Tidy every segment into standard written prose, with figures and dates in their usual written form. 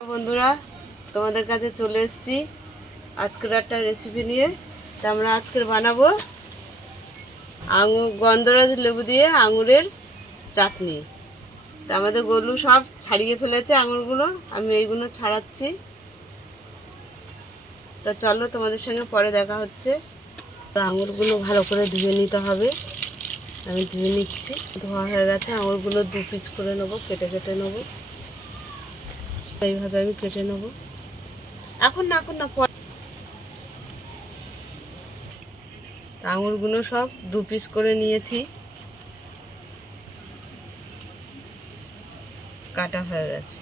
বন্ধুরা, তোমাদের কাছে চলে এসেছি আজকের একটা রেসিপি নিয়ে। তা আমরা আজকের বানাবো গন্ধরাজ লেবু দিয়ে আঙুরের চাটনি। তা আমাদের গরু সব ছাড়িয়ে ফেলেছে আঙুরগুলো, আমি এইগুলো ছাড়াচ্ছি। তা চলো তোমাদের সঙ্গে পরে দেখা হচ্ছে। তো আঙুরগুলো ভালো করে ধুয়ে নিতে হবে, আমি ধুয়ে নিচ্ছি। ধোয়া হয়ে গেছে, আঙুরগুলো 2 পিস করে নেবো, কেটে কেটে নেবো। এইভাবে আমি কেটে নেবো। এখন না পরে। আঙুরগুলো সব 2 পিস করে নিয়েছি, কাটা হয়ে গেছে।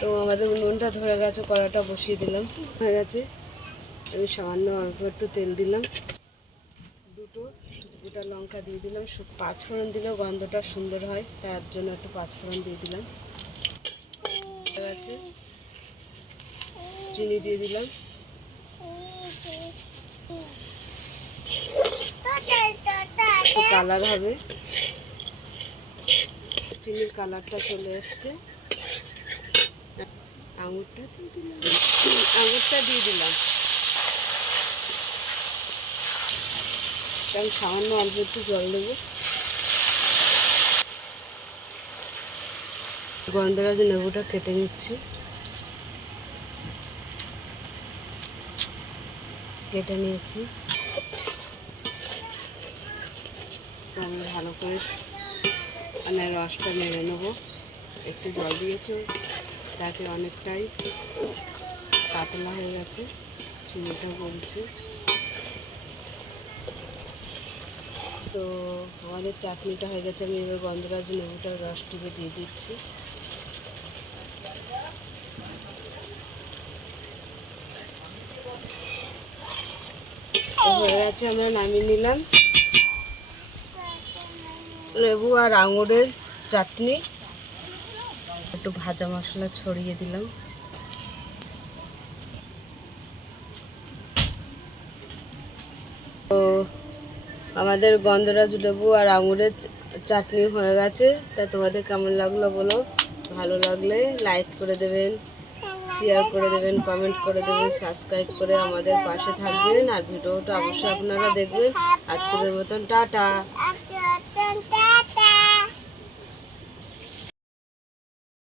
তো আমাদের নুনটা ধরে গেছে, কড়াটা বসিয়ে দিলাম, হয়ে গেছে। আমি সামান্য অল্প একটু তেল দিলাম, 2 গোটা লঙ্কা দিয়ে দিলাম। 5 ফোড়ন দিলেও গন্ধটা সুন্দর হয়, তার জন্য একটু 5 ফোড়ন দিয়ে দিলাম। হয়ে গেছে, চিনি দিয়ে দিলাম। কালার হবে, চিনির কালারটা চলে এসছে। আঙুরটা দিয়ে দিলাম। আমি সামান্য অল্প একটু জল দেবো। গন্ধরাজ লেবুটা কেটে নিচ্ছি, কেটে নিয়েছি। আমি ভালো করে রসটা নেড়ে নেবো। একটু জল দিয়েছে, তাতে অনেকটাই পাতলা হয়ে গেছে, চিনিটা গলছে। তো আমাদের চাটনিটা হয়ে গেছে। আমি এবার গন্ধরাজ লেবুটার রসটিকে দিয়ে দিচ্ছি। হয়ে গেছে, আমরা নামিয়ে নিলাম লেবু আর আঙুরের চাটনি। একটু ভাজা মশলা ছড়িয়ে দিলাম। তো আমাদের গন্ধরাজ লেবু আর আঙুরের চাটনি হয়ে গেছে। তা তোমাদের কেমন লাগলো বলো। ভালো লাগলে লাইক করে দেবেন, শেয়ার করে দেবেন, কমেন্ট করে দেবেন, সাবস্ক্রাইব করে আমাদের পাশে থাকবেন। আর ভিডিওটা অবশ্যই আপনারা দেখবেন। আজকের মতন টাটা।